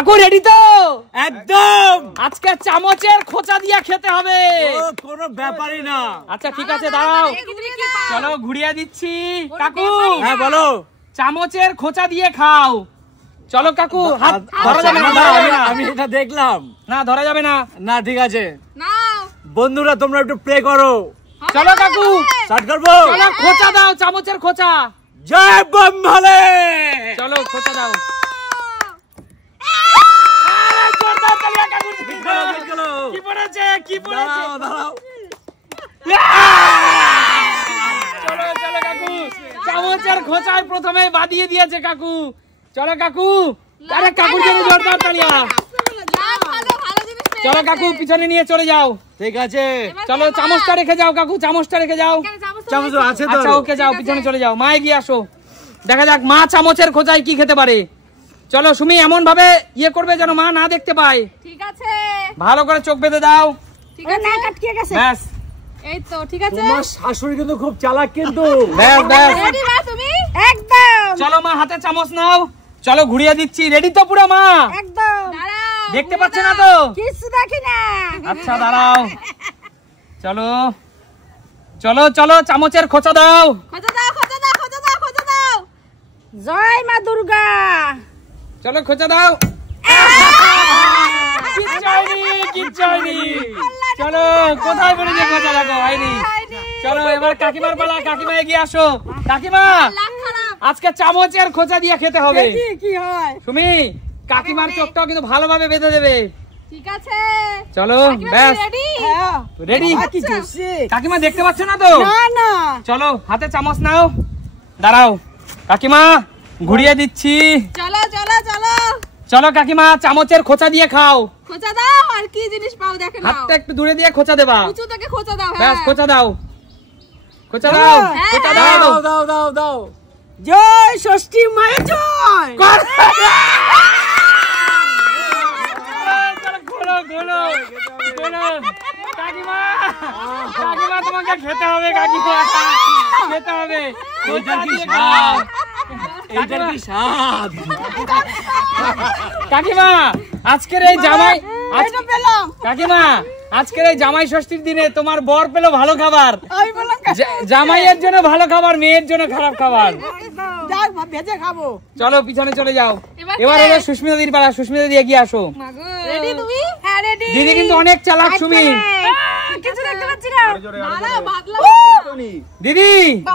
কাকু রেডি তো? একদম। আজকে চামচের খোঁচা দিয়ে খেতে হবে। কোনো ব্যাপারই না। আচ্ছা ঠিক আছে, দাঁড়াও, চলো ঘুরিয়ে দিচ্ছি। কাকু হ্যাঁ বলো। চামচের খোঁচা দিয়ে খাও। চলো কাকু, হাত ধরা যাবে না। আমি এটা দেখলাম না, ধরা যাবে না। না ঠিক আছে, বন্ধুরা তোমরা একটু প্রে করো। চলো কাকু স্টার্ট করবো। চলো খোঁচা দাও, চামচের খোঁচা। জয় বম্বালে। চলো খোঁচা দাও। কি পড়েছে? দাঁড়াও। চলো চলো কাকু, চামচের খোঁচায় প্রথমে বাদিয়ে দিয়েছে কাকু। চলো কাকু, আরে কাকুর জন্য জোরদার তালিয়া। চলো কাকু, পিছনে নিয়ে চলে যাও। ঠিক আছে, চলো চামচটা রেখে যাও কাকু, চামচটা রেখে যাও। চামচ আছে তো? আচ্ছা ওকে, যাও পিছনে চলে যাও। মা এগিয়ে আসো, দেখা যাক মা চামচের খোঁচায় কি খেতে পারে। চলো সুমি, এমন ভাবে ইয়ে করবে যেন মা না দেখতে পায়। ঠিক আছে, ভালো করে চোখ বেঁধে দাও। ঠিক আছে, না কাটকিয়ে গেছে। ব্যাস, এই তো ঠিক আছে। তোমার শাশুড়ি কিন্তু খুব চালাক কিন্তু। ব্যাস ব্যাস। রেডি মা তুমি? একদম। চলো মা, হাতে চামচ নাও। চলো ঘুরিয়ে দিচ্ছি। রেডি তো পুরো মা? একদম। দাঁড়াও, দেখতে পাচ্ছে না তো? কিছু দেখি না। আচ্ছা দাঁড়াও। চলো চলো চলো, চামচের খোঁচা দাও। খোঁজা দাও, খোঁজা দাও, খোঁজা দাও, খোঁজা দাও। জয় মা দুর্গা। চলো খোঁচা দাও। কিচ্ছু হয়নি, কিচ্ছু হয়নি। চলো, কোথায় পড়েছে খোঁচা? দেখো হয়নি। চলো এবার কাকিমার পালা। কাকিমা এগিয়ে আসো। কাকিমা, আজকে চামচের খোঁচা দিয়ে খেতে হবে। কি হয়? সুমি, কাকিমার চোখটাও কিন্তু ভালোভাবে বেঁধে দেবে। ঠিক আছে, চলো ব্যাস, রেডি? রেডি। কি করছে? কাকিমা দেখতে পাচ্ছ না তো? না না। চলো হাতে চামচ নাও। দাঁড়াও কাকিমা, ঘুরিয়ে দিচ্ছি। চলো চলো চলো। চলো কাকিমা, চামচের খোঁচা দিয়ে খাও। খোঁজা দাও, আর কি জিনিস পাও দেখে নাও। হাতটা একটু দূরে দিয়ে খোঁচা দেবা। উঁচু থেকে খোঁজা দাও। ব্যাস, হ্যাঁ, খোঁচা দাও, খোঁচা দাও, খোঁচা দাও। দাও দাও দাও দাও। জয় ষষ্ঠী মায়ের জয়। খোলো খোলো খোলো। কাকিমা, কাকিমা তোমাকে খেতে হবে। কাকিমা খেতে হবে। এইটার কি স্বাদ, এইটার কি স্বাদ। কাকিমা, আজকের এই জামাই, কাকিমা আজকের এই জামাই ষষ্ঠীর দিনে তোমার বর পেলো ভালো খাবার। জামাইয়ের জন্য ভালো খাবার, মেয়ের জন্য খারাপ খাবার। ভেজে খাবো। চলো পিছনে চলে যাও। এবার হলো সুস্মিতা দিদির পালা। সুস্মিতা দিদি এগিয়ে আসো। রেডি তুমি? হ্যাঁ রেডি। দিদি কিন্তু অনেক চালাক। সুমি, কিছু দেখতে পাচ্ছি না। না বাদলা। দিদি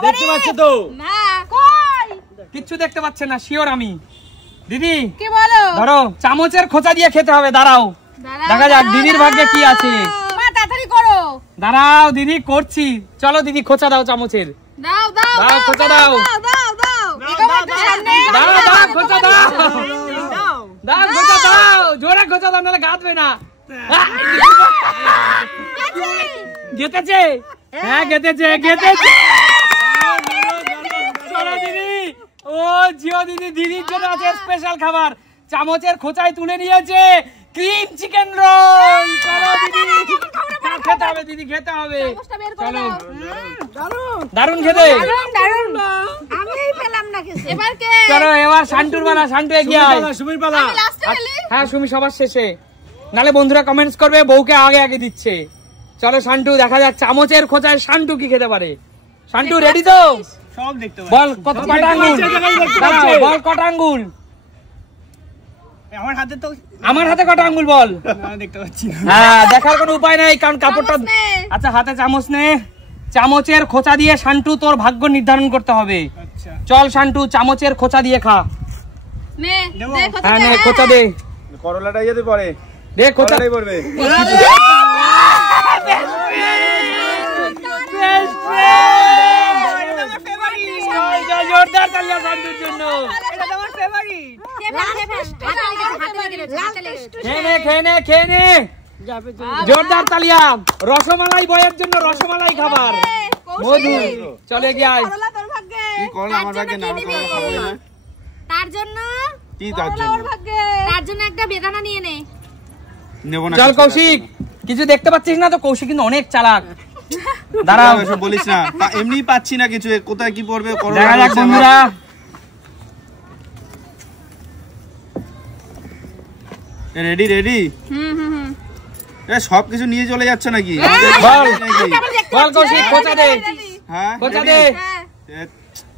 দেখতে পাচ্ছ তো? না কই? কিচ্ছু দেখতে পাচ্ছে না, শিওর আমি। দিদি কি বলো? ধরো, চামচের খোঁচা দিয়ে খেতে হবে। দাঁড়াও, দেখা যাক দিদির ভাগ্যে কি আছে। মা তাড়াতাড়ি করো। দাঁড়াও দিদি, করছি। চলো দিদি, খোঁচা দাও চামচের। দাও দাও দাও, খোঁচা দাও। দাও দাও দাও। দাও দাও, খোঁচা দাও। দাও খোঁচা দাও, জোরে খোঁচা দাও, নাহলে গাঁথবে না। গেতেছে? হ্যাঁ গেতেছে, গেতেছে। চলো দিদি, ও জিও দিদি, দিদির জন্য আছে স্পেশাল খাবার। চামচের খোঁচায় তুলে নিয়েছে ক্রিম চিকেন রোল। চলো দিদি, খেতে হবে দিদি, খেতে হবে। চলো, দারুণ খেতে। আমিই পেলাম না কিছু। এবার কে? চলো এবার শান্টুর পালা। শান্টু এগিয়ে আয়। সুমির পালা। আমি লাস্টে গেলি। হ্যাঁ সুমি সবার শেষে, নালে বন্ধুরা কমেন্টস করবে বউকে আগে আগে দিচ্ছে। চলো শান্টু, দেখা যাক চামচের খোঁচায় শান্টু কি খেতে পারে। শান্টু রেডি তো? সব দেখতে বল কত কটা আঙ্গুল? বল কটা আঙ্গুল? আমার হাতে তো, আমার হাতে কটা আঙ্গুল বল? দেখতে পাচ্ছি না। হ্যাঁ, দেখার কোনো উপায় নাই কারণ কাপড়টা। চামচ নে। আচ্ছা হাতে চামচ নে। চামচের খোঁচা দিয়ে শান্টু তোর ভাগ্য নির্ধারণ করতে হবে। আচ্ছা চল শান্টু, চামচের খোঁচা দিয়ে খা। নে দে খোঁজা হ্যাঁ দে। নে, খোঁচা দে। করলাটা যেতে পারে, দে খোঁচা। করলাটাই পড়বে। জোরদার তালিয়া শান্টুর জন্য। খেয়ে নে, খেয়ে নে, খেয়ে নে। জোরদার তালিয়া। রসমালাই বয়ের জন্য রসমালাই খাবার। মধু, চলে গিয়ে আয়। কি করলা আমার ভাগ্যে না, তোমার খাবো না। তার জন্য কি তার জন্য? তার জন্য একটা বেদানা নিয়ে নে। নেব না। চল কৌশিক, কিছু দেখতে পাচ্ছিস না তো? কৌশিক কিন্তু অনেক চালাক। দাঁড়াও, এসব বলিস না, এমনি পাচ্ছি না কিছু, কোথায় কি পড়বে। দেখা যাক বন্ধুরা। রেডি রেডি সবকিছু নিয়ে চলে যাচ্ছে নাকি? বল বল কৌশিক, খোঁচা দে, হ্যাঁ খোঁচা দে,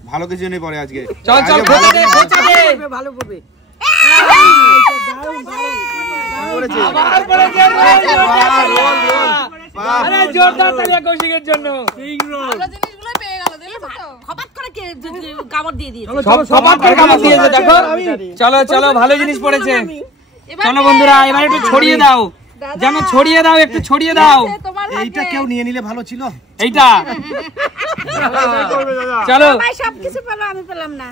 ভালো কিছু নেই পরে আজকে। চল চল খোঁচা দে, খোঁচা দে। ভালো করবে। আবার পড়েছে, আরে জোরদার তালিয়া কৌশিকের জন্য। খপাত করে কামড় দিয়ে দিয়েছে। সবার করে কামড় দিয়েছে, দেখো। চলো চলো, ভালো জিনিস পড়েছে। চলো বন্ধুরা, এবার একটু ছড়িয়ে দাও, যেন ছড়িয়ে দাও, একটু ছড়িয়ে দাও। এইটা কেউ নিয়ে নিলে ভালো ছিল। এইটা চলো সবকিছু পেলো, আমি পেলাম না।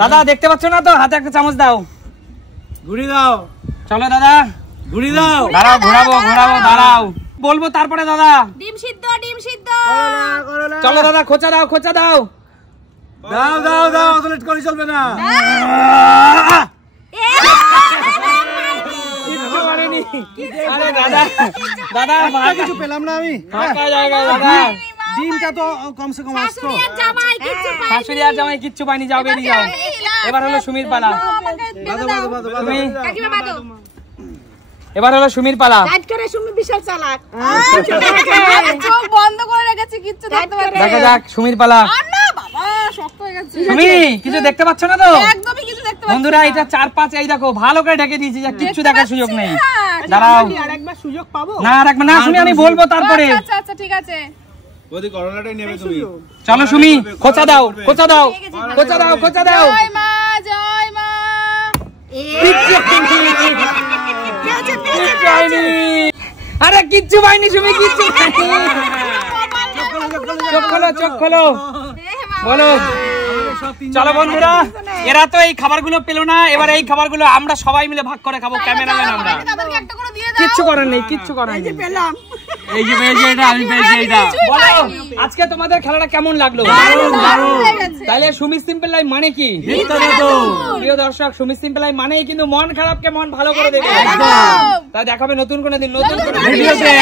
দাদা, দেখতে পাচ্ছ না তো? হাতে একটা চামচ দাও, ঘুরি দাও, চলো দাদা, ঘুরি দাও। দাঁড়াও, ঘোরাবো ঘোরাবো, দাঁড়াও, বলবো তারপরে দাদা। ডিম সিদ্ধ, ডিম সিদ্ধ। চলো দাদা, খোঁচা দাও, খোঁচা দাও। দাও দাও দাও, অত লেট করে চলবে না। কিচ্ছু করেনি। আরে দাদা, দাদা কিছু পেলাম না আমি। ফাঁকা জায়গা দাদা। ডিমটা তো কমসে কম আসতো। শাশুড়ি আর জামাই কিচ্ছু পাইনি, যাও বেরিয়ে যাও। এবার হলো সুমির পালা। সুমি, এবার হলো সুমির পালা। টাইট করে সুমি বিশাল চালাক। চোখ বন্ধ করে রেখেছি, কিচ্ছু দেখতে পাচ্ছি দেখা যাক সুমির পালা। না। বাবা শক্ত হয়ে গেছে। সুমি, কিছু দেখতে পাচ্ছ না তো? একদমই কিছু দেখতে পাচ্ছি বন্ধুরা, এটা 4-5, এই দেখো ভালো করে ঢেকে দিয়েছি, যা কিচ্ছু দেখার সুযোগ নেই। দাঁড়াও, আরেকবার সুযোগ পাবো। না আর একবার না, সুমি আমি বলবো তারপরে। আচ্ছা আচ্ছা ঠিক আছে। ওদি করোনাটাই নেবে তুমি। চলো সুমি, খোঁচা দাও, খোঁচা দাও, খোঁচা দাও, খোঁচা দাও। জয় মা, জয় মা। কিচ্ছু হয়নি। আরে কিচ্ছু পাইনি সুমি, কিচ্ছু পাইনি। চোখ খোলো, চোখ খোলো, বলো। চলো বন্ধুরা, এরা তো এই খাবারগুলো পেলো না, এবার এই খাবারগুলো আমরা সবাই মিলে ভাগ করে খাবো, ক্যামেরাম্যান আমরা। তাদেরকে একটা করে দিয়ে দাও। কিচ্ছু করার নেই, কিচ্ছু করার নেই। পেলাম। এই যে পেয়েছি এটা, আমি পেয়েছি এটা। বলো, আজকে তোমাদের খেলাটা কেমন লাগলো? তাহলে সুমি সিম্পল লাইফ মানে কি? প্রিয় দর্শক, সুমি সিম্পল লাইফ মানেই কিন্তু মন খারাপকে মন ভালো করে দেবে। তাই দেখাবে নতুন কোনো দিন, নতুন কোনো ভিডিওতে।